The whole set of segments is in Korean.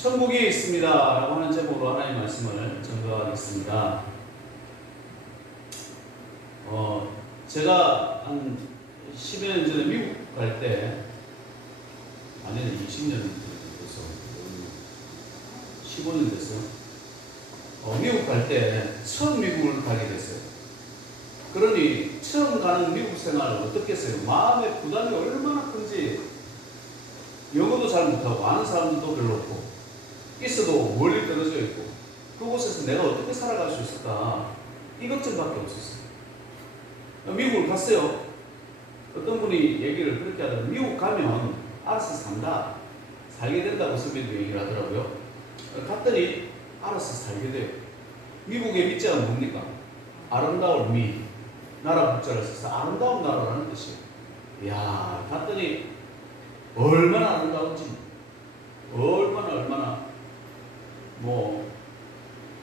천국이 있습니다 라고 하는 제목으로 하나님의 말씀을 전가하겠습니다. 제가 한 10여 년 전에 미국 갈 때, 아니네, 20년 됐어. 15년 됐어요. 미국 갈 때 처음 미국을 가게 됐어요. 그러니 처음 가는 미국 생활을 어떻겠어요? 마음의 부담이 얼마나 큰지. 영어도 잘 못하고 아는 사람들도 별로 없고 있어도 멀리 떨어져 있고 그곳에서 내가 어떻게 살아갈 수 있을까 이 걱정밖에 없었어요. 미국을 갔어요. 어떤 분이 얘기를 그렇게 하더라고요. 미국 가면 알아서 산다, 살게 된다고 선배님이 얘기를 하더라고요. 갔더니 알아서 살게 돼요. 미국의 미자가 뭡니까? 아름다울 미, 나라 국자를 써서 아름다운 나라라는 뜻이에요. 이야, 갔더니 얼마나 아름다운지, 얼마나 뭐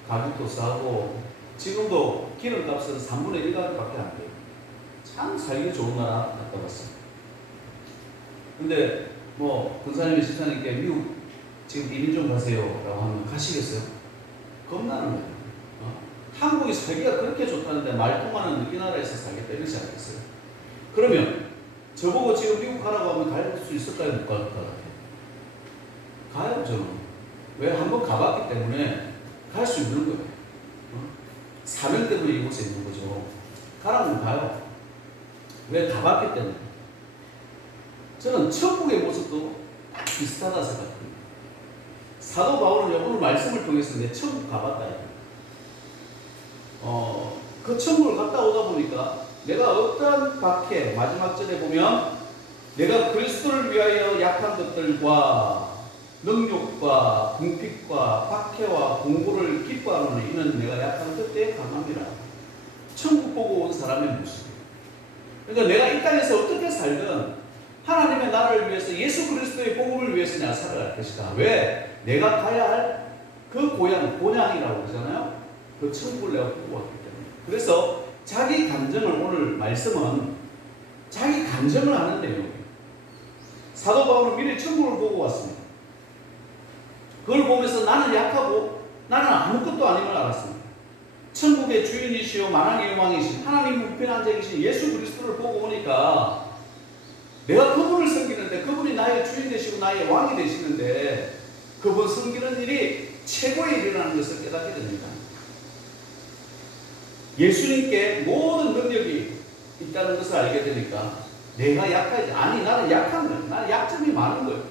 가격도 싸고 지금도 기름값은 3분의 1가격밖에 안 돼요. 참 살기 좋은 나라 갔다 왔어요. 근데 뭐 군사님이 집사님께 미국 지금 이민 좀 가세요 라고 하면 가시겠어요? 겁나는 거예요. 한국이 살기가 그렇게 좋다는데 말통하는 이 나라에서 살겠다 이러지 않겠어요? 그러면 저보고 지금 미국 가라고 하면 갈 수 있을까요? 못 갈 것 같아요? 가요, 저는. 왜? 한번 가봤기 때문에 갈 수 있는 거예요. 사명 때문에 이곳에 있는 거죠. 가라면 가요. 왜? 가봤기 때문에. 저는 천국의 모습도 비슷하다 생각합니다. 사도 바울은 오늘 말씀을 통해서 내 천국 가봤다. 그 천국을 갔다 오다 보니까 내가 어떠한 박해, 마지막 절에 보면 내가 그리스도를 위하여 약한 것들과 능욕과 궁핍과 박해와 공고를 기뻐하노니 이는 내가 약한 그때의 강함이라. 천국 보고 온 사람의 모습. 그러니까 내가 이 땅에서 어떻게 살든 하나님의 나라를 위해서 예수 그리스도의 복음을 위해서 내가 살아갈 것이다. 왜? 내가 가야 할 그 고향, 본향이라고 그러잖아요. 그 천국을 내가 보고 왔기 때문에. 그래서 자기 감정을, 오늘 말씀은 자기 감정을 하는 내용이에요. 사도 바울은 미리 천국을 보고 왔습니다. 그걸 보면서 나는 약하고 나는 아무것도 아님을 알았습니다. 천국의 주인이시오 만왕의 왕이신 하나님 우편에 앉아계신 예수 그리스도를 보고 오니까 내가 그분을 섬기는데 그분이 나의 주인 되시고 나의 왕이 되시는데 그분 섬기는 일이 최고의 일이라는 것을 깨닫게 됩니다. 예수님께 모든 능력이 있다는 것을 알게 되니까 내가 약하지. 아니, 나는 약한 거예요. 나는 약점이 많은 거예요.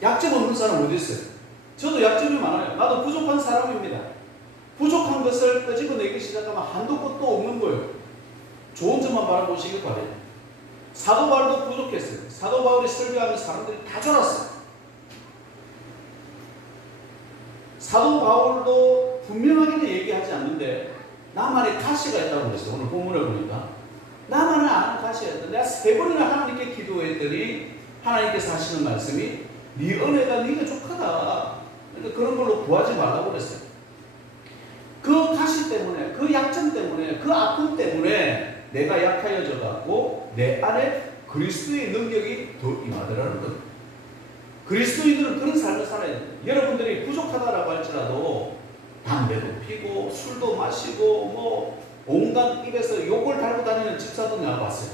약점 없는 사람 어디 있어요? 저도 약점이 많아요. 나도 부족한 사람입니다. 부족한 것을 끄집어내기 시작하면 한도 끝도 없는 거예요. 좋은 점만 바라보시길 바래요. 사도 바울도 부족했어요. 사도 바울이 설교하면 사람들이 다 졸았어요. 사도 바울도 분명하게는 얘기하지 않는데 나만의 가시가 있다고 그랬어요. 오늘 본문에 보니까 나만은 아는 가시가 있다. 내가 3번이나 하나님께 기도했더니 하나님께서 하시는 말씀이 네 은혜가 네게 족하다. 그러니까 그런 걸로 구하지 말라고 그랬어요. 그 가시 때문에, 그 약점 때문에, 그 아픔 때문에 내가 약하여져 갖고 내 안에 그리스도의 능력이 더 임하더라는 거예요. 그리스도인들은 그런 삶을 살아야 돼요. 여러분들이 부족하다라고 할지라도 담배도 피고 술도 마시고 뭐 온갖 입에서 욕을 달고 다니는 집사도 내가 봤어요.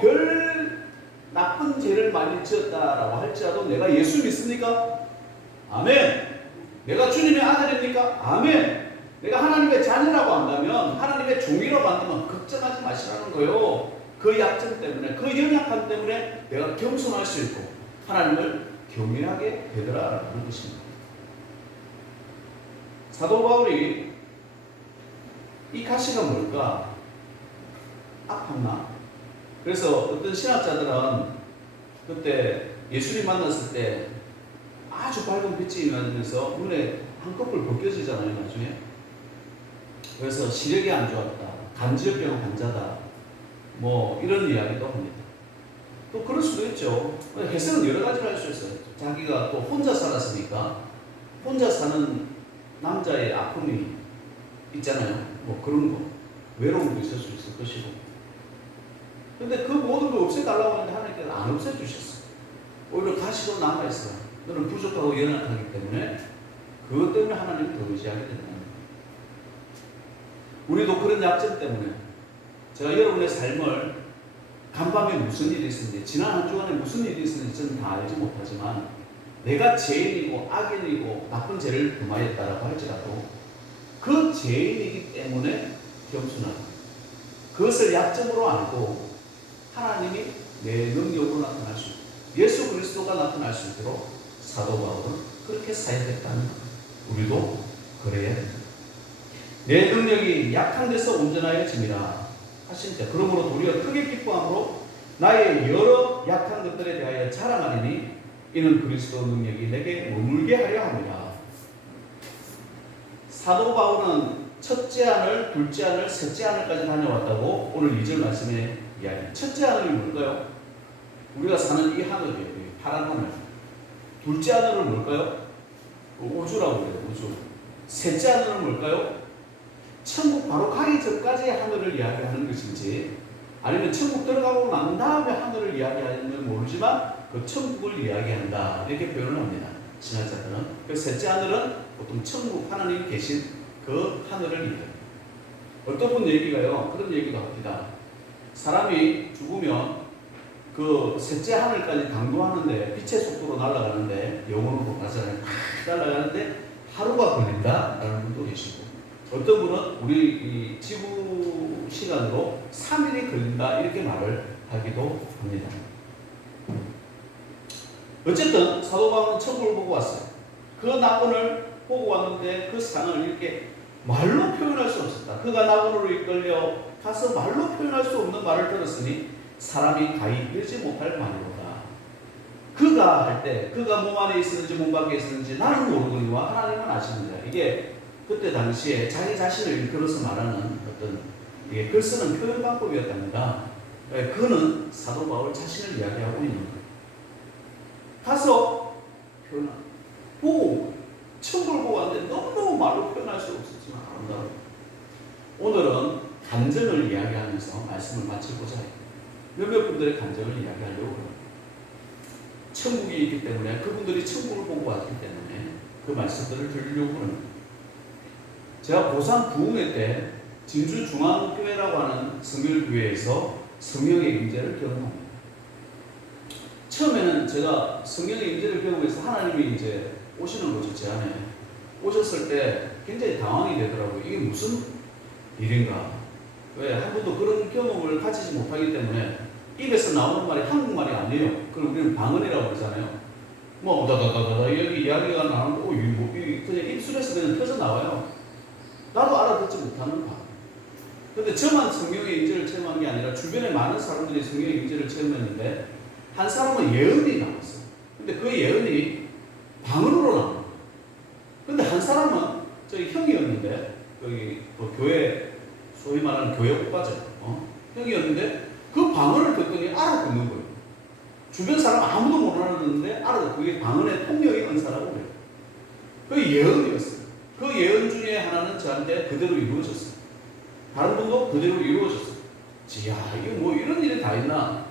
별 나쁜 죄를 많이 지었다라고 할지라도 내가 예수 믿습니까? 아멘. 내가 주님의 아들입니까? 아멘. 내가 하나님의 자녀라고 한다면, 하나님의 종이라고 한다면 걱정하지 마시라는 거예요. 그 약점 때문에, 그 연약함 때문에 내가 겸손할 수 있고 하나님을 경외하게 되더라라는 것입니다. 사도 바울이 이 가시가 뭘까? 아팠나? 그래서 어떤 신학자들은 그때 예수님 만났을 때 아주 밝은 빛이 임하면서 눈에 한꺼풀 벗겨지잖아요, 나중에. 그래서 시력이 안 좋았다, 간질병 환자다, 뭐 이런 이야기도 합니다. 또 그럴 수도 있죠. 해석은 여러 가지로 할 수 있어요. 자기가 또 혼자 살았으니까 혼자 사는 남자의 아픔이 있잖아요. 뭐 그런 거, 외로움도 있을 수 있을 것이고. 근데 그 모든 걸 없애달라고 하는데 하나님께서 안 없애주셨어요. 오히려 가시도 남아있어요. 너는 부족하고 연약하기 때문에 그것 때문에 하나님을 더 의지하게 된다. 우리도 그런 약점 때문에 제가 여러분의 삶을 간밤에 무슨 일이 있었는지, 지난 한 주간에 무슨 일이 있었는지 저는 다 알지 못하지만 내가 죄인이고 악인이고 나쁜 죄를 금하였다라고 할지라도 그 죄인이기 때문에 겸손하다. 그것을 약점으로 알고 하나님이 내 능력으로 나타날 수 있도록, 예수 그리스도가 나타날 수 있도록 사도 바울은 그렇게 사역했다는 것. 우리도 그래야 됩니다. 내 능력이 약한 데서 온전하여짐이라 하신 때, 그러므로 우리가 크게 기뻐함으로 나의 여러 약한 것들에 대하여 자랑하리니 이는 그리스도 능력이 내게 머물게 하려 합니다. 사도 바울은 첫째 하늘, 둘째 하늘, 셋째 하늘까지 다녀왔다고 오늘 2절 말씀에 이야기합니다. 첫째 하늘이 뭘까요? 우리가 사는 이 하늘이에요. 이 파란 하늘. 둘째 하늘은 뭘까요? 우주라고 그래요. 우주. 셋째 하늘은 뭘까요? 천국 바로 가기 전까지의 하늘을 이야기하는 것인지, 아니면 천국 들어가고 난 다음에 하늘을 이야기하는지 모르지만 그 천국을 이야기한다, 이렇게 표현을 합니다. 신학자들은. 그 셋째 하늘은 보통 천국, 하나님이 계신 그 하늘을 이야기합니다. 어떤 분 얘기가요, 그런 얘기도 합니다. 사람이 죽으면 그 셋째 하늘까지 강도하는데 빛의 속도로 날아가는데, 영혼으로 가잖아요. 날아가는데 하루가 걸린다라는 분도 계시고, 어떤 분은 우리 이 지구 시간으로 3일이 걸린다, 이렇게 말을 하기도 합니다. 어쨌든 사도 바울은 천국을 보고 왔어요. 그 낙원을 보고 왔는데 그 상을 이렇게 말로 표현할 수 없었다. 그가 낙원으로 이끌려 가서 말로 표현할 수 없는 말을 들었으니 사람이 가히 이르지 못할 바니로다. 그가 할 때, 그가 몸 안에 있었는지 몸 밖에 있었는지 나는 모르거니와 하나님은 아십니다. 이게 그때 당시에 자기 자신을 일컬어서 말하는 어떤 글 쓰는 표현 방법이었답니다. 그는 사도 바울 자신을 이야기하고 있는 거예요. 가서 표현하고, 보고, 천국을 보고 왔는데 너무너무 말로 표현할 수 없었지만 아름다워요. 오늘은 감정을 이야기하면서 말씀을 마치고자 해요. 몇몇 분들의 감정을 이야기하려고 해요. 천국이 있기 때문에, 그분들이 천국을 보고 왔기 때문에 그 말씀들을 들으려고 하는 거예요. 제가 고삼 부흥회 때 진주중앙교회라고 하는 성결교회에서 성령의 임재를 경험합니다. 처음에는 제가 성령의 임재를 경험해서 하나님이 이제 오시는 거죠. 제 안에 오셨을 때 굉장히 당황이 되더라고요. 이게 무슨 일인가? 왜? 한 번도 그런 경험을 가지지 못하기 때문에 입에서 나오는 말이 한국말이 아니에요. 그럼 우리는 방언이라고 그러잖아요. 뭐 다다다다다 여기 이야기가 나오는데 그냥 입술에서 그냥 터져 나와요. 나도 알아듣지 못하는 바. 근데 저만 성령의 임재를 체험한 게 아니라 주변에 많은 사람들이 성령의 임재를 체험했는데, 한 사람은 예언이 나왔어요. 근데 그 예언이 방언으로 나와요. 근데 한 사람은 저희 형이었는데, 여기 뭐 교회, 소위 말하는 교회 오빠죠. 형이었는데 그 방언을 듣더니 알아듣는 거예요. 주변 사람 아무도 못 알아듣는데 알아듣고, 그게 방언의 통역의 은사라고 그래요. 그 예언이었어요. 그 예언 중에 하나는 저한테 그대로 이루어졌어요. 다른 분도 그대로 이루어졌어요. 야, 이게 뭐 이런 일이 다 있나?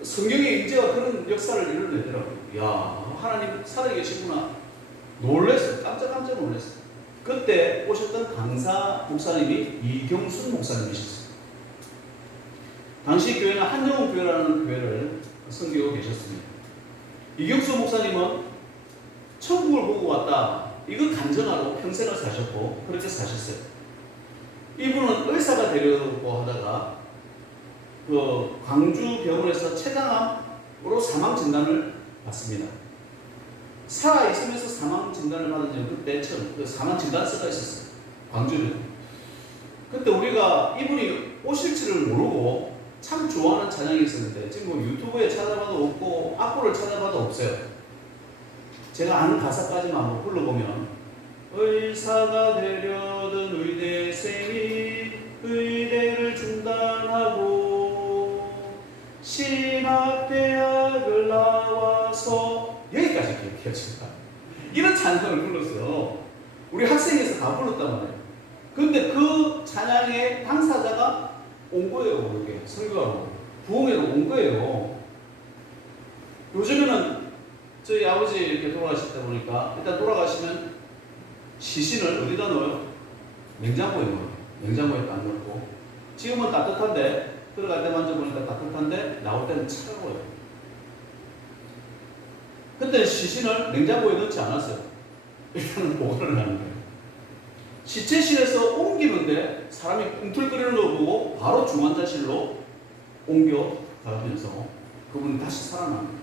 성경의 임재가 그런 역사를 이뤄내더라고요. 야, 하나님 살아계시구나. 놀랐어요. 깜짝 놀랐어요. 그때 오셨던 강사 목사님이 이경순 목사님이셨어요. 당시 교회는 한영훈 교회라는 교회를 섬기고 계셨습니다. 이경순 목사님은 천국을 보고 왔다, 이거 간증하고 평생을 사셨고 그렇게 사셨어요. 이분은 의사가 되려고 하다가 그 광주 병원에서 췌장암으로 사망 진단을 받습니다. 살아 있으면서 사망 진단을 받은 적은 그때 처음 그 사망 진단서가 있었어요. 광주는. 그때 우리가 이분이 오실지를 모르고 참 좋아하는 찬양이 있었는데, 지금 뭐 유튜브에 찾아봐도 없고 악보를 찾아봐도 없어요. 제가 아는 가사까지만 한번 불러보면, 의사가 되려던 의대생이 의대를 중단하고 신학대학을 나와서, 여기까지 기억해집니다. 이런 찬양을 불렀어요. 우리 학생에서 다 불렀단 말이에요. 근데 그 찬양의 당사자가 온 거예요. 이렇게 설교하고 부흥회로 온 거예요. 요즘에는 저희 아버지 이렇게 돌아가실 때 보니까 일단 돌아가시면 시신을 어디다 넣어요? 냉장고에 넣어요. 냉장고에 딱 넣고 지금은 따뜻한데 들어갈 때 만져보니까 따뜻한데 나올 때는 차가워요. 그때는 시신을 냉장고에 넣지 않았어요. 일단은 보관을 하는 거예요. 시체실에서 옮기는데 사람이 꿈틀거리는 거 보고 바로 중환자실로 옮겨 가면서 그분이 다시 살아납니다.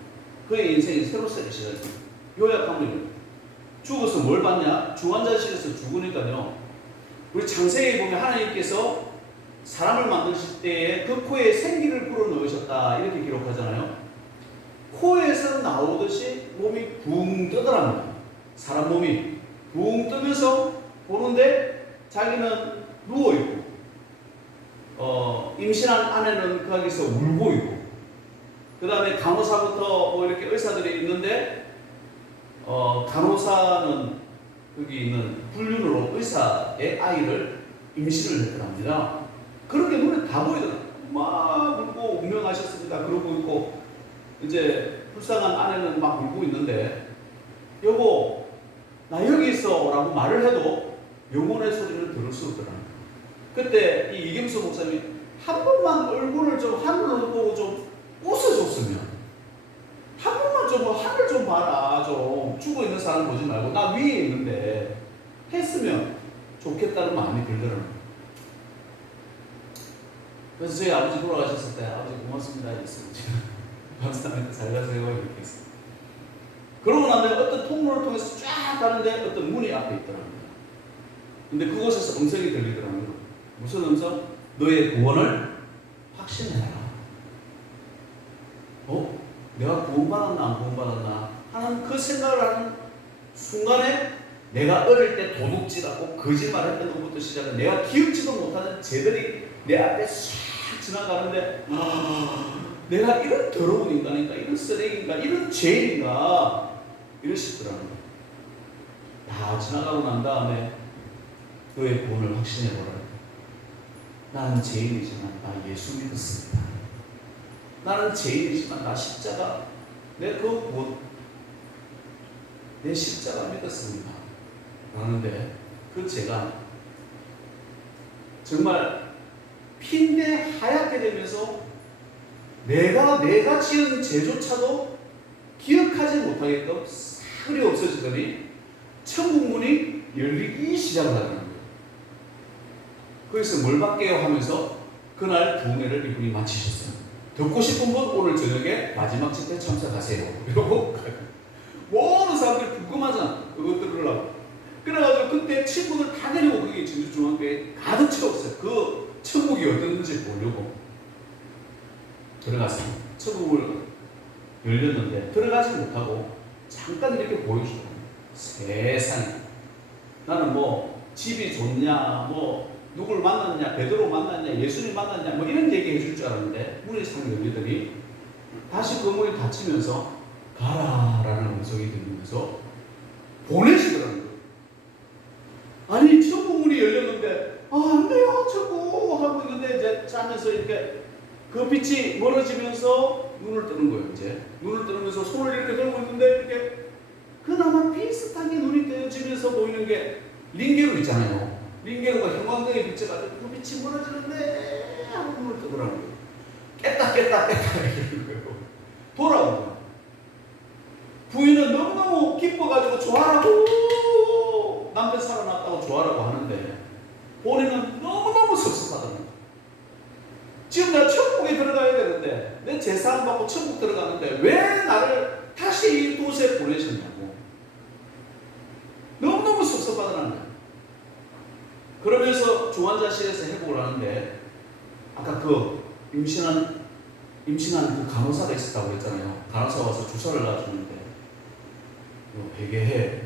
그의 인생이 새로 시작해요. 요약하면 죽어서 뭘 받냐? 중환자실에서 죽으니까요. 우리 창세기에 보면 하나님께서 사람을 만드실 때에 그 코에 생기를 불어넣으셨다 이렇게 기록하잖아요. 코에서 나오듯이 몸이 붕 뜨더랍니다. 사람 몸이 붕 뜨면서 보는데 자기는 누워있고 임신한 아내는 거기서 울고 있고 그 다음에 간호사부터 뭐 이렇게 의사들이 있는데 간호사는 여기 있는 불륜으로 의사의 아이를 임신을 했더랍니다. 그렇게 눈에 다 보이더라고요. 막 울고 운명하셨습니다. 그러고 있고 이제 불쌍한 아내는 막 울고 있는데 여보 나 여기 있어 라고 말을 해도 영혼의 소리를 들을 수 없더랍니다. 그때 이 이경수 목사님이 한 번만 얼굴을 좀 하늘로 보고 좀 웃어줬으면 한 번만 좀 하늘 좀 봐라. 좀 죽어 있는 사람 보지 말고 나 위에 있는데 했으면 좋겠다는 마음이 들더라고요. 그래서 저희 아버지 돌아가셨을 때 아버지 고맙습니다 이랬습니다. 감사합니다. 잘 가세요 이렇게 했어요. 그러고 난 다음에 어떤 통로를 통해서 쫙 가는데 어떤 문이 앞에 있더랍니다. 근데 그곳에서 음성이 들리더라고요. 무슨 음성? 너의 구원을 확신해라. 내가 구원받았나 안 구원받았나 하는 그 생각을 하는 순간에 내가 어릴 때 도둑질하고 거짓말했던 것부터 시작해 내가 기억지도 못하는 죄들이 내 앞에 싹 지나가는데 내가 이런 더러운 인간인가 이런 쓰레기인가 이런 죄인가 이러시더라고요. 다 지나가고 난 다음에 너의 구원을 확신해보라. 나는 죄인이지만 나 예수 믿었습니다. 나는 죄인이지만 나 십자가 내 십자가 믿었습니다. 그러는데 그 죄가 정말 핀데 하얗게 되면서 내가 지은 죄조차도 기억하지 못하게끔 사그리 없어지더니 천국 문이 열리기 시작을 하는 거예요. 거기서 뭘 받게요 하면서 그날 부흥회를 이분이 마치셨어요. 듣고 싶은 분 오늘 저녁에 마지막 집회 참석하세요. 이러고 모든 사람들이 궁금하잖아. 그거 들으려고. 그래가지고 그때 친구들 다 데리고 거기 진주중앙교회에 가득 채웠어요. 그 천국이 어떤지 보려고 들어갔어요. 천국을 열렸는데 들어가지 못하고 잠깐 이렇게 보여주더라고요. 세상에 나는 뭐 집이 좋냐 뭐 누굴 만났냐 베드로 만났냐 예수님 만났냐 뭐 이런 얘기 해줄 줄 알았는데 문이 상 열리더니 다시 그 문이 닫히면서 가라라는 음성이 들리면서 보내시더라고요. 아니 천국 문이 열렸는데 안 돼요 천국 하고 있는데 이제 자면서 이렇게 그 빛이 멀어지면서 눈을 뜨는 거예요. 이제 눈을 뜨면서 손을 이렇게 들고 있는데 이렇게 그나마 비슷하게 눈이 뜨여지면서 보이는 게 링게로 있잖아요. 링게로가 형광등에 비춰가지고 그 빛이 멀어지는데 하고 눈을 뜨더라고요. 깼다 이러는 거예요. 돌아온 거예요. 부인은 너무너무 기뻐가지고 좋아라고 남편 살아났다고 좋아라고 하는데 본인은 너무너무 섭섭하다는 거예요. 지금 내가 천국에 들어가야 되는데 내 재산 받고 천국 들어가는데 왜 나를 다시 이 도시에 보내셨냐고 너무너무 섭섭하다는 거예요. 그러면서 중환자실에서 회복을 하는데 아까 그 임신한 그 간호사가 있었다고 했잖아요. 간호사가 와서 주사를 놔주는데 요 회개해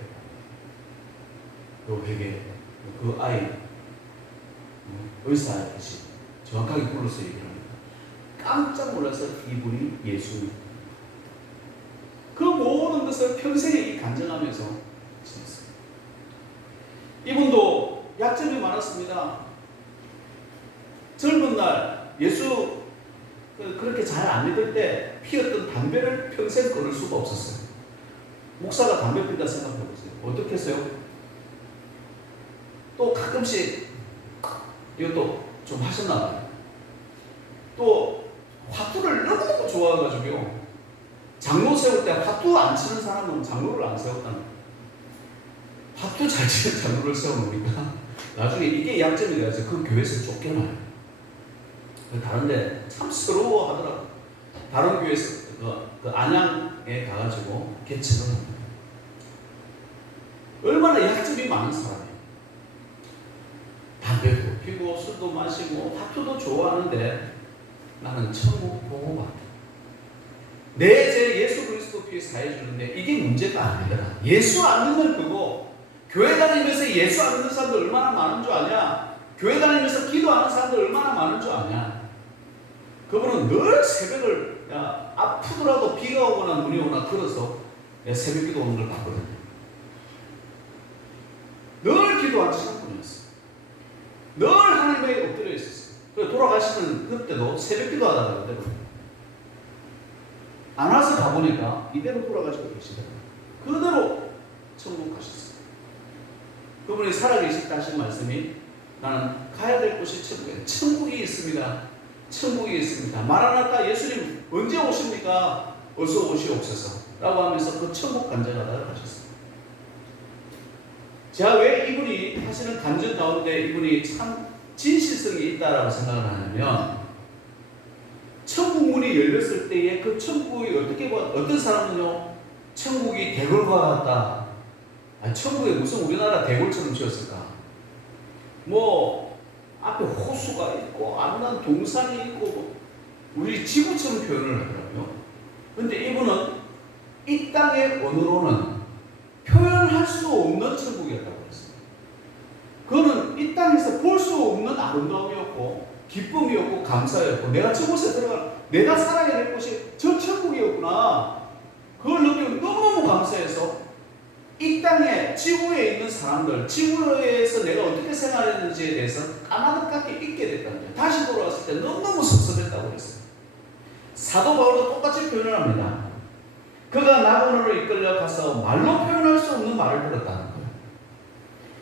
그 아이 의사였지 정확하게 불러서 얘기를 합니다. 깜짝 놀라서 이분이 예수님 그 모든 것을 평생에 간증하면서 지냈어요. 이분도 약점이 많았습니다. 젊은 날 예수 그렇게 잘 안 믿을 때 피웠던 담배를 평생 끊을 수가 없었어요. 목사가 담배 피다 생각해 보세요. 어떻게 했어요? 또 가끔씩 이것도 좀 하셨나 봐요. 또 화투를 너무너무 좋아해가지고요. 장로 세울 때 화투 안 치는 사람은 장로를 안 세웠다는 거예요. 화투 잘 치는 장로를 세워놓으니까 나중에 이게 약점이 돼서 그 교회에서 쫓겨나요. 다른데 참 서러워하더라고요. 다른 교회에서 그 안양에 가가지고 개척을 합니다. 얼마나 약점이 많은 사람이에요. 담배도 피고 술도 마시고 화투도 좋아하는데 나는 천국 보고 갔다. 내 죄 예수 그리스도 피에 사해 주는데 이게 문제가 아니더라. 예수 안 믿는 그거 교회 다니면서 예수 안 믿는 사람들 얼마나 많은 줄 아냐? 교회 다니면서 기도하는 사람들 얼마나 많은 줄 아냐? 그분은 늘 새벽을 아프더라도 비가 오거나 눈이 오거나 걸어서 새벽 기도 오는 걸 봤거든요. 늘 기도하시는 분이었어요. 늘 하나님에 엎드려 있었어요. 돌아가시는 그때도 새벽 기도 하다가 안 와서 가보니까 이대로 돌아가시고 계시더라고요. 그대로 천국 가셨어요. 그분이 살아계실 때 하신 말씀이 나는 가야 될 곳이 천국이에요. 천국이 있습니다. 천국이 있습니다. 마라나타 예수님 언제 오십니까? 어서 오시옵소서 라고 하면서 그 천국 간증하다가 가셨어요. 제가 왜 이분이 하시는 간증 가운데 이분이 참 진실성이 있다라고 생각을 하냐면 천국 문이 열렸을 때에 그 천국이 어떻게 봐 어떤 사람은요 천국이 대궐과 같다. 아니, 천국에 무슨 우리나라 대궐처럼 지었을까? 뭐 앞에 호수가 있고 아름다운 동산이 있고 뭐 우리 지구처럼 표현을 하더라고요. 근데 이분은 이 땅의 언어로는 표현할 수 없는 천국이었다고 했어요. 그거는 이 땅에서 볼 수 없는 아름다움이었고 기쁨이었고 감사였고 내가 저곳에 들어가 내가 살아야 될 곳이 저 천국이었구나. 그걸 느끼고 너무너무 감사해서 이 땅에 지구에 있는 사람들 지구에서 내가 어떻게 생활했는지에 대해서 까마득하게 잊게 됐다는 거예요. 다시 돌아왔을 때 너무너무 섭섭했다고 그랬어요. 사도 바울도 똑같이 표현을 합니다. 그가 낙원으로 이끌려 가서 말로 표현할 수 없는 말을 들었다는 거예요.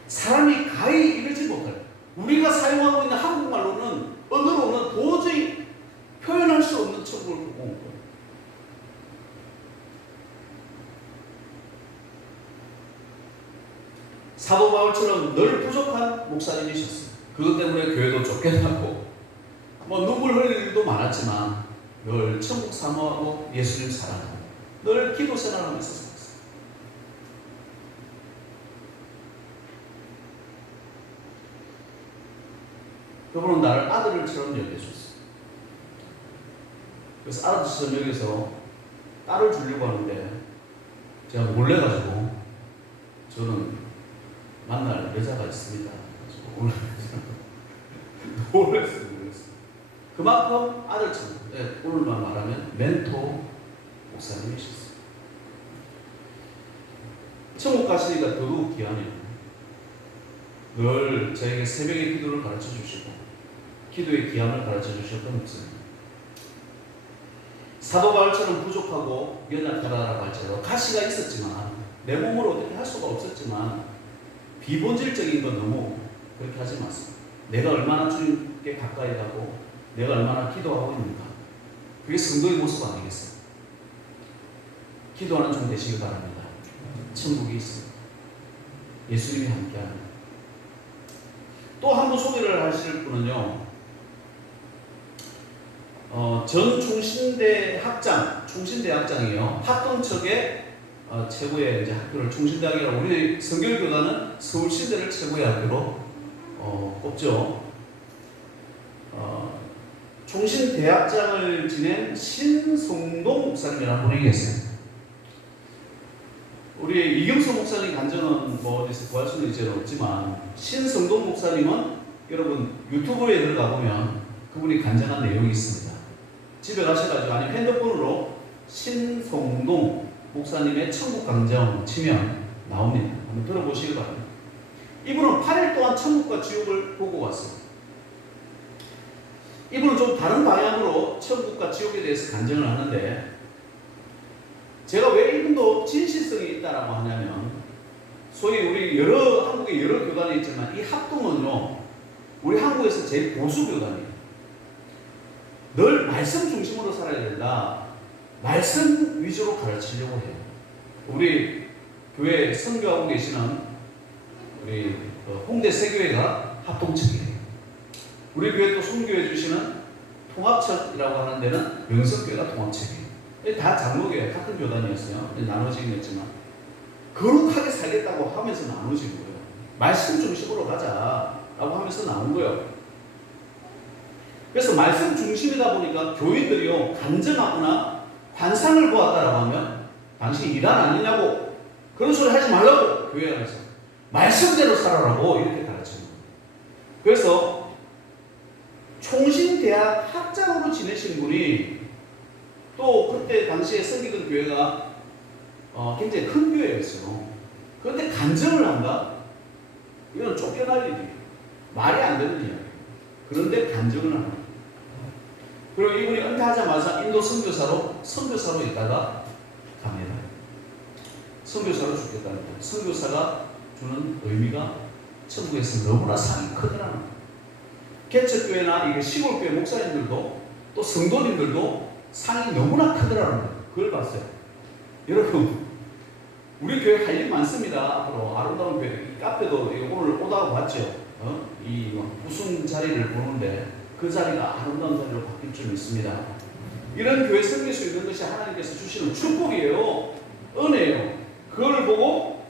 사람이 가히 이르지 못할 우리가 사용하고 있는 한국말로는 언어로는 도저히 표현할 수 없는 천국을 보고 온 거예요. 사도 바울처럼 늘 부족한 목사님이셨어요. 그것 때문에 교회도 쫓겨나고 뭐 눈물 흘릴 일도 많았지만 늘 천국 사모하고 예수님 사랑하고 늘 기도 생활하면서 살았어요. 그분은 나를 아들처럼 여겨줬어요. 그래서 아들처럼 여기서 딸을 주려고 하는데 제가 몰래가지고 저는 만날 여자가 있습니다. 놀랐어요. 그만큼 아들처럼 오늘만 말하면 멘토 목사님이셨어요. 천국 가시니까 더더욱 귀하네요. 늘 저에게 새벽의 기도를 가르쳐 주시고 기도의 귀함을 가르쳐 주셨던 목사님. 사도 바울처럼 부족하고 연약하다라고 할지라도 가시가 있었지만 내 몸으로 어떻게 할 수가 없었지만 비본질적인 건 너무 그렇게 하지 마세요. 내가 얼마나 주님께 가까이 가고 내가 얼마나 기도하고 있는가. 그게 성도의 모습 아니겠어요? 기도하는 종 되시길 바랍니다. 천국이 있습니다. 예수님이 함께합니다. 또 한 분 소개를 하실 분은요. 전 충신대 학장, 충신대 학장이에요. 학동척의 최고의 이제 학교를 충신대학이라고 우리 성결교단은 서울신대를 최고의 학교로 꼽죠. 충신대학장을 지낸 신성동 목사님이라는 분이 계세요. 우리 이경수 목사님 간증은 뭐 어디서 구할 수는 이제 없지만 신성동 목사님은 여러분 유튜브에 들어가 보면 그분이 간증한 내용이 있습니다. 집에 가셔가지고 아니면 핸드폰으로 신성동 목사님의 천국 강정 치면 나옵니다. 한번 들어보시기 바랍니다. 이분은 8일 동안 천국과 지옥을 보고 왔어요. 이분은 좀 다른 방향으로 천국과 지옥에 대해서 간증을 하는데 제가 왜 이분도 진실성이 있다라고 하냐면, 소위 우리 한국에 여러 교단이 있지만 이 합동은요, 우리 한국에서 제일 보수 교단이에요. 늘 말씀 중심으로 살아야 된다. 말씀 위주로 가르치려고 해요. 우리 교회 선교하고 계시는 우리 홍대 세교회가 합동측이에요. 우리 교회 또 선교해 주시는 통합처이라고 하는 데는 명성교회가 통합측이에요. 다 장로교회 같은 교단이었어요. 나눠지긴 했지만 거룩하게 살겠다고 하면서 나눠진 거예요. 말씀 중심으로 가자라고 하면서 나온 거예요. 그래서 말씀 중심이다 보니까 교인들이요, 간증하거나 환상을 보았다라고 하면 당신이 이단 아니냐고, 그런 소리 하지 말라고, 교회 안에서 말씀대로 살아라고 이렇게 가르치는 거예요. 그래서 총신대학 학장으로 지내신 분이, 또 그때 당시에 섬기던 교회가 굉장히 큰 교회였어요. 그런데 간증을 한다? 이건 쫓겨날 일이에요. 말이 안 되는 이야기예요. 그런데 간증을 합니다. 그리고 이분이 은퇴하자마자 인도 선교사로 있다가 갑니다. 선교사로 죽겠다는 거예요. 선교사가 주는 의미가 천국에서 너무나 상이 크더라는 거예요. 개척교회나 이게 시골교회 목사님들도 또 성도님들도 상이 너무나 크더라는 거예요. 그걸 봤어요. 여러분, 우리 교회 할 일 많습니다. 앞으로 아름다운 교회, 이 카페도 오늘 오다가 봤죠. 이 무슨 자리를 보는데 그 자리가 아름다운 자리로 바뀔 줄 믿습니다. 이런 교회 섬길 수 있는 것이 하나님께서 주시는 축복이에요. 은혜예요. 그걸 보고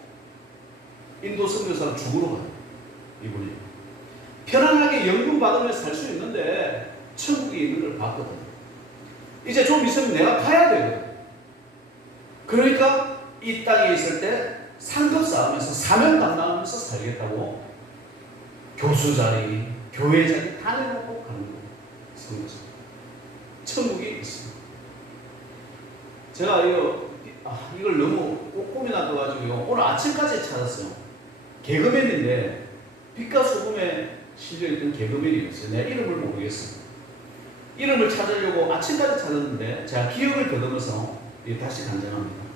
인도 선교사로 죽으러 가요. 이분이 편안하게 연금 받으면서 살 수 있는데 천국에 있는 걸 봤거든. 이제 좀 있으면 내가 가야 되거든. 그러니까 이 땅에 있을 때 상급 쌓으면서 사명 감당하면서 살겠다고 교수 자리, 교회 자리 다 내놓고 가는 거예요. 선교사. 천국이 있습니다. 제가 이걸 너무 꼼꼼히 놔둬가지고요, 오늘 아침까지 찾았어요. 개그맨인데 빛과 소금에 실려있던 개그맨이었어요. 내가 이름을 모르겠어요. 이름을 찾으려고 아침까지 찾았는데 제가 기억을 더듬어서 다시 간증합니다.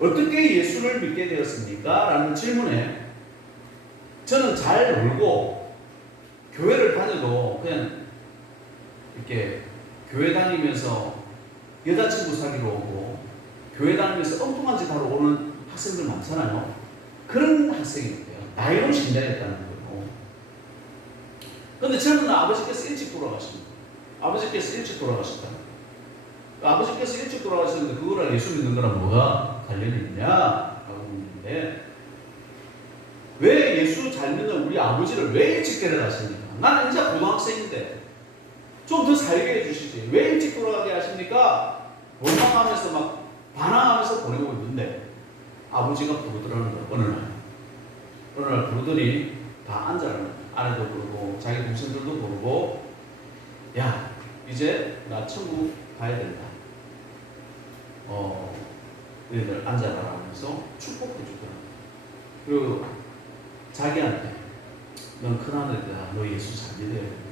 어떻게 예수를 믿게 되었습니까? 라는 질문에 저는 잘 놀고 교회를 다녀도 그냥 이렇게 교회 다니면서 여자친구 사귀러 오고 교회 다니면서 엉뚱한 짓 하러 오는 학생들 많잖아요. 그런 학생이었대요. 나이로 신자였다는 거예요. 그런데 저는 아버지께서 일찍 돌아가십니다. 아버지께서 일찍 돌아가셨다. 아버지께서 일찍 돌아가셨는데 그거랑 예수 믿는 거랑 뭐가 관련이 있냐라고 묻는데, 왜 예수 잘 믿는 우리 아버지를 왜 일찍 데려가십니까? 나는 이제 고등학생인데 좀 더 살게 해주시지. 왜 일찍 돌아가게 하십니까? 원망하면서 막 반항하면서 보내고 있는데 아버지가 부르더라는 거예요. 어느 날 부르더니 다 앉아라. 아내도 부르고 자기 동생들도 부르고, 야 이제 나 천국 가야 된다. 너희들 앉아라 하면서 축복해 주더라고요. 그리고 자기한테 넌 큰아들이다. 너 예수 잘 믿어야 된다.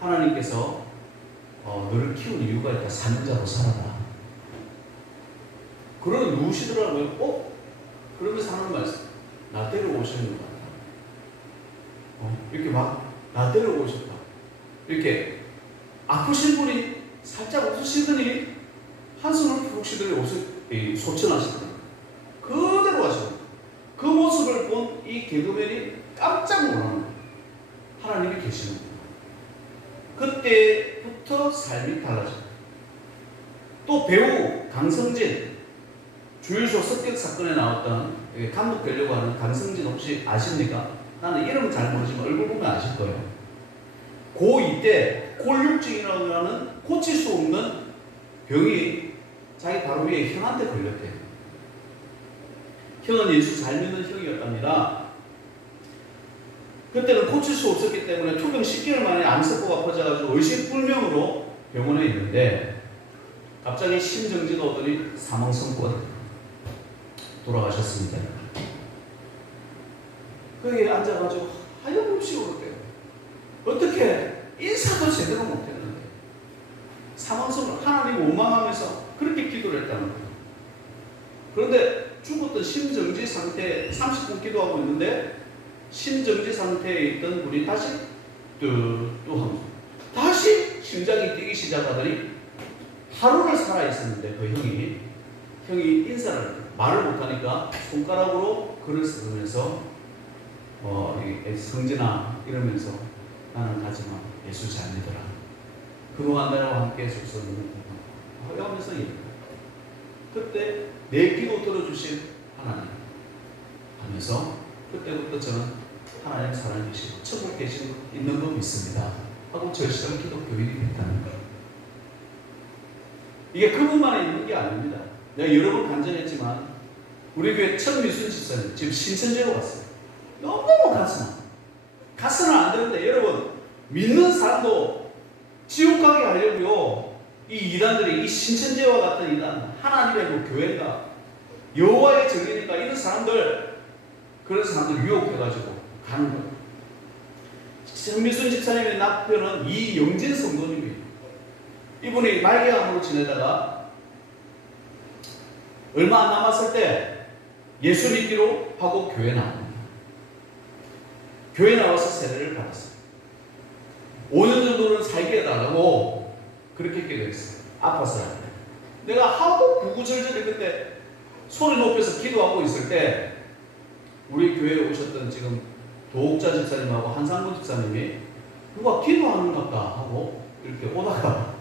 하나님께서 너를 키운 이유가 있다. 사명자로 살아라. 그러면 누우시더라고요. 그러면서 하는 말씀. 나 데려오시는 것 같다. 이렇게 막 나 데려오셨다. 이렇게 아프신 분이 살짝 웃으시더니 한숨을 푹 쉬더니 옷을 소천하시더라고요. 그대로 하시더라고요. 그 모습을 본 이 개그맨이 깜짝 놀라는 거예요. 하나님이 계시는 거예요. 그때부터 삶이 달라져요. 또 배우 강성진, 주유소 습격 사건에 나왔던 감독 되려고 하는 강성진 혹시 아십니까? 나는 이름은 잘 모르지만 얼굴 보면 아실 거예요. 고2 때 콜육증이라고 하는 고칠 수 없는 병이 자기 바로 위에 형한테 걸렸대요. 형은 예수 잘 믿는 형이었답니다. 그때는 고칠 수 없었기 때문에 투병 10개월 만에 암세포가 퍼져가지고 의식불명으로 병원에 있는데 갑자기 심정지가 오더니 사망 선고가 돌아가셨습니다. 거기에 앉아가지고 하염없이 울었대요. 어떻게 인사도 제대로 못했는데 사망 선고, 하나님 원망하면서 그렇게 기도를 했다는 거예요. 그런데 죽었던 심정지 상태 30분 기도하고 있는데 심정지 상태에 있던 분이 다시 뚜뚜 하면서 다시 심장이 뛰기 시작하더니 하루를 살아있었는데 그 형이 인사를 말을 못하니까 손가락으로 글을 쓰면서 성진아 이러면서 나는 가지마 예수 잘 믿어라 그동안 나와 함께 해줘서 너무 고마워 하면서 그때 내 기도 들어주신 하나님 하면서 그때부터 저는 하나님 살아계시고 천국 계시고 있는 거 믿습니다 하고 절실한 기독교인이 됐다는 거예요. 이게 그분만에 있는 게 아닙니다. 내가 여러 번 간증했지만 우리 교회 천미순 집사님 지금 신천지로 왔어요. 너무 가스는 안 되는데 여러분 믿는 사람도 지옥 가게 하려고요. 이 이단들이 이 신천지와 같은 이단 하나님의 뭐 교회인가 여호와의 정의니까 이런 사람들 그런 사람들 유혹해가지고 가는 거예요. 천미순 집사님의 남편은 이영진 성도님이에요. 이분이 말기암으로 지내다가 얼마 안 남았을 때 예수 믿기로 하고 교회 나옵니다. 교회 나와서 세례를 받았어요. 5년 정도는 살게 해달라고 그렇게 기도했어요. 아파서 할 때. 내가 하도 구구절절히 그때 소리 높여서 기도하고 있을 때 우리 교회에 오셨던 지금 도옥자 집사님하고 한상문 집사님이 누가 기도하는 것 같다 하고 이렇게 오다가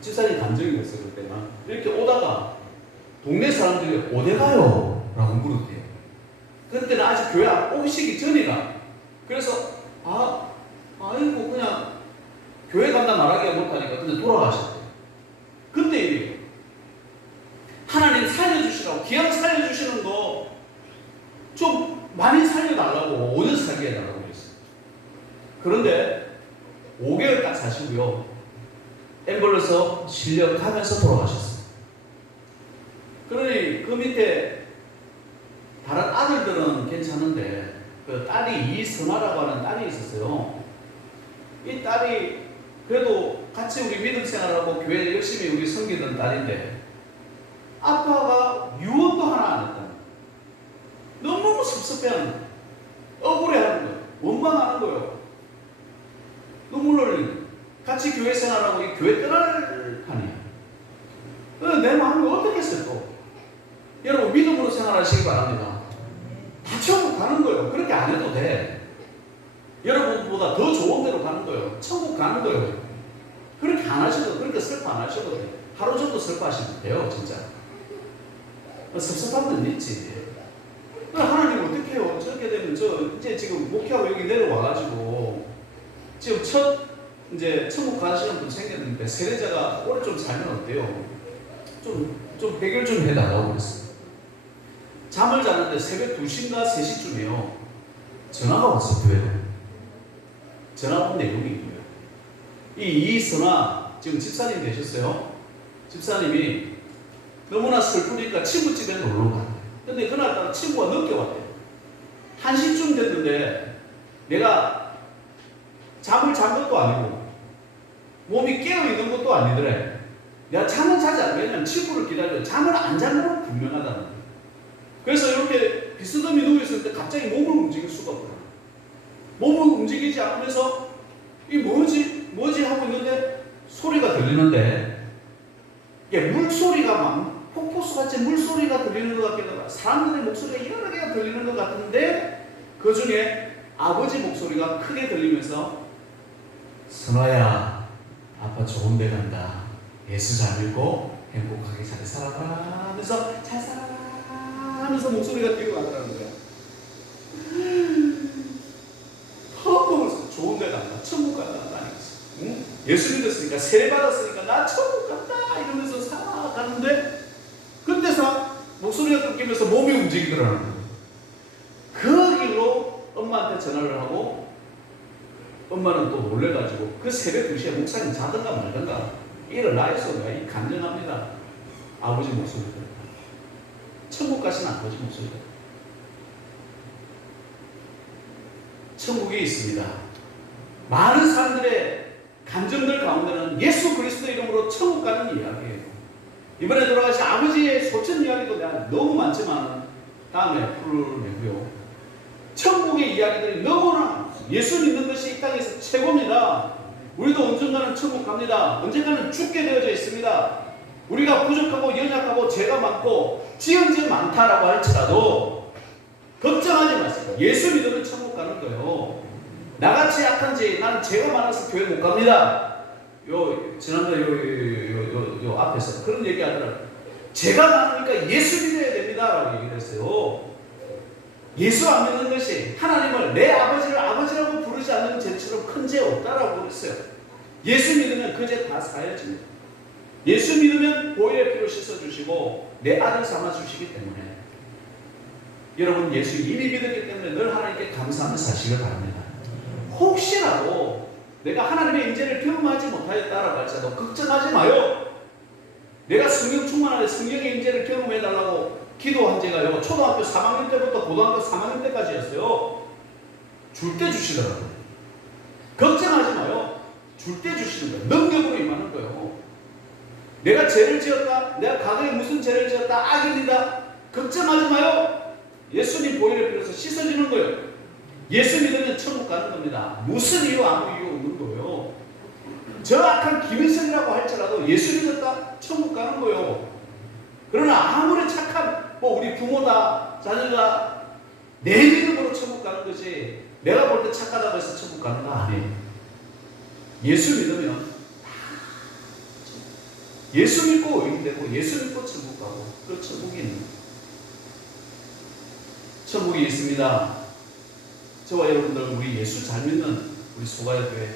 집사님 감정이 됐어요. 그때가 이렇게 오다가 동네 사람들이 어디 가요? 라고 물었대요. 그때는 아직 교회 오시기 전이라 그래서 아이고 그냥 교회 간다 말하기가 못하니까 그냥 돌아가셨대요. 근데 이래요. 하나님 살려주시라고 기왕 살려주시는 거 좀 많이 살려달라고 5년 살게 해달라고 그랬어요. 그런데 5개월 딱 사시고요. 앰뷸런스 실려가면서 돌아가셨어요. 그러니 그 밑에 다른 아들들은 괜찮은데 그 딸이 이선아라고 하는 딸이 있었어요. 이 딸이 그래도 같이 우리 믿음 생활하고 교회 열심히 우리 섬기던 딸인데 아빠가 유언도 하나 안 했다. 너무 섭섭해하는 거예요. 억울해하는 거예요. 원망하는 거예요. 눈물 흘리는 거예요. 같이 교회 생활하고 이 교회 떠날 판이야. 내 마음이 어떻겠어요 또. 여러분 믿음으로 생활하시기 바랍니다. 다 천국 가는 거예요. 그렇게 안 해도 돼. 여러분보다 더 좋은 데로 가는 거예요. 천국 가는 거예요. 그렇게 안 하셔도 그렇게 슬퍼 안 하셔도 돼. 하루 정도 슬퍼하시면 돼요 진짜. 섭섭한 건 있지. 하나님 어떻게 해요? 저렇게 되면 저 이제 지금 목회하고 여기 내려와가지고 지금 이제 천국 가시는 분 생겼는데 세례자가 오래 좀 살면 어때요? 좀 해결 좀 해달라고 그랬어요. 잠을 자는데 새벽 2시인가 3시쯤에요. 전화가 왔어요. 교회로. 전화 온 내용이 있고요. 이선아 지금 집사님 되셨어요. 집사님이 너무나 슬프니까 친구집에 놀러 갔대요. 근데 그날따라 친구가 늦게 왔대요. 1시쯤 됐는데 내가 잠을 잔 것도 아니고 몸이 깨어있는 것도 아니더래. 내가 잠은 자지 않아. 왜냐면 친구를 기다려. 잠을 안 자는 건 분명하다는 거예요. 그래서 이렇게 비스듬히 누워있을 때 갑자기 몸을 움직일 수가 없더라. 몸을 움직이지 않으면서 이 뭐지 하고 있는데 소리가 들리는데 이게 물소리가 막 폭포수같이 물소리가 들리는 것 같기도 하고 사람들의 목소리가 여러 개가 들리는 것 같은데 그 중에 아버지 목소리가 크게 들리면서 선아야 아빠 좋은 데 간다. 예수 잘 믿고 행복하게 잘 살아라 하면서 잘 살아라 하면서 목소리가 뛰고 가더라는 거야. 좋은 데 간다. 천국 간다. 응? 예수 믿었으니까 세례 받았으니까 나 천국 간다 이러면서 살아가는데 그때서 목소리가 끊기면서 몸이 움직이더라는 거예요. 그 길로 엄마한테 전화를 하고 엄마는 또 놀래가지고 그 새벽 2시에 목사님 자든가 말든가 일어나있어. 내가 이 간증합니다. 아버지 목소리가 천국 가신 아버지 목소리가 천국이 있습니다. 많은 사람들의 감정들 가운데는 예수 그리스도 이름으로 천국 가는 이야기예요. 이번에 돌아가신 아버지의 소천 이야기도 내가 너무 많지만 다음에 풀어내고요. 천국의 이야기들이 너무나 예수 믿는 것이 이 땅에서 최고입니다. 우리도 언젠가는 천국 갑니다. 언젠가는 죽게 되어져 있습니다. 우리가 부족하고 연약하고 죄가 많고 지은 죄 많다라고 할지라도 걱정하지 마세요. 예수 믿으면 천국 가는 거예요. 나같이 약한 죄, 나는 죄가 많아서 교회 못 갑니다. 지난번에 요 앞에서 그런 얘기 하더라고요. 죄가 많으니까 예수 믿어야 됩니다라고 얘기를 했어요. 예수 안 믿는 것이 하나님을 내 아버지를 아버지라고 부르지 않는 죄처럼 큰 죄 없다라고 그랬어요. 예수 믿으면 그 죄 다 사해집니다. 예수 믿으면 보혈의 피로 씻어주시고 내 아들 삼아주시기 때문에 여러분 예수 이미 믿었기 때문에 늘 하나님께 감사하며 사시길 바랍니다. 혹시라도 내가 하나님의 임재를 경험하지 못하였다라고 할지라도 걱정하지 마요. 내가 성령 충만하게 성령의 임재를 경험해달라고 기도한 제가요 초등학교 3학년 때부터 고등학교 3학년 때까지였어요. 줄 때 주시더라고요. 걱정하지 마요. 줄 때 주시는 거예요. 능력으로 임하는 거예요. 내가 죄를 지었다, 내가 과거에 무슨 죄를 지었다, 악인이다, 걱정하지 마요. 예수님 보혈의 피로서 씻어지는 거예요. 예수 믿으면 천국 가는 겁니다. 무슨 이유 아무 이유 없는 거예요. 저 악한 김일성이라고 할지라도 예수 믿었다 천국 가는 거예요. 그러나 아무리 착한 우리 부모다 자녀가 내 믿음으로 천국 가는 것이 내가 볼 때 착하다고 해서 천국 가는 거 아니에요. 예수 믿으면 예수 믿고 의인되고 예수 믿고 천국 가고 그 천국이 있는 거예요. 천국이 있습니다. 저와 여러분들 우리 예수 잘 믿는 우리 소가야교회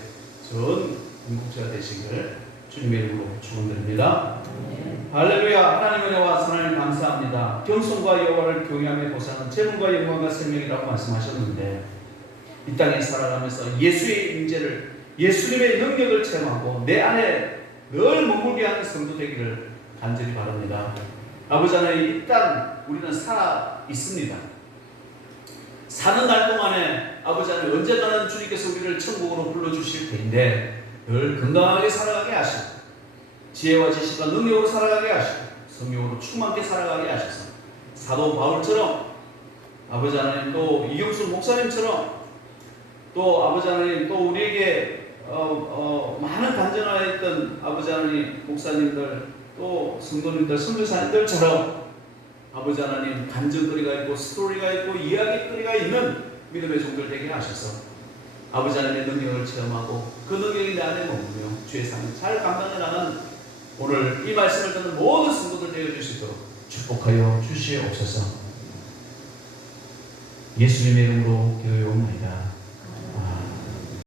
전 공동체가 되시기를 주님의 이름으로 축원드립니다. 할렐루야. 하나님의 은혜와 사랑을 감사합니다. 겸손과 여호와를 경외함에 보상은 재물과 영광과 생명이라고 말씀하셨는데 이 땅에 살아가면서 예수의 임재를 예수님의 능력을 체험하고 내 안에 늘 머물게 하는 성도 되기를 간절히 바랍니다. 아버지 하나님 이 땅 우리는 살아 있습니다. 사는 날 동안에 아버지 하나님 언젠가는 주님께서 우리를 천국으로 불러주실 텐데 늘 건강하게 살아가게 하시고 지혜와 지식과 능력으로 살아가게 하시고 성령으로 충만하게 살아가게 하셔서 사도 바울처럼 아버지 하나님 또 이경수 목사님처럼 또 아버지 하나님 또 우리에게 많은 간증하였던 아버지 하나님 목사님들 또 성도님들 선교사님들처럼 아버지 하나님 간증거리가 있고 스토리가 있고 이야기거리가 있는 믿음의 종들 되게 하셔서 아버지 하나님의 능력을 체험하고 그 능력이 내 안에 머물며 주의 삶을 잘 감당해 나가는 오늘 이 말씀을 듣는 모든 성도들 되어 주시도록 축복하여 주시옵소서. 예수님의 이름으로 기도하옵나이다.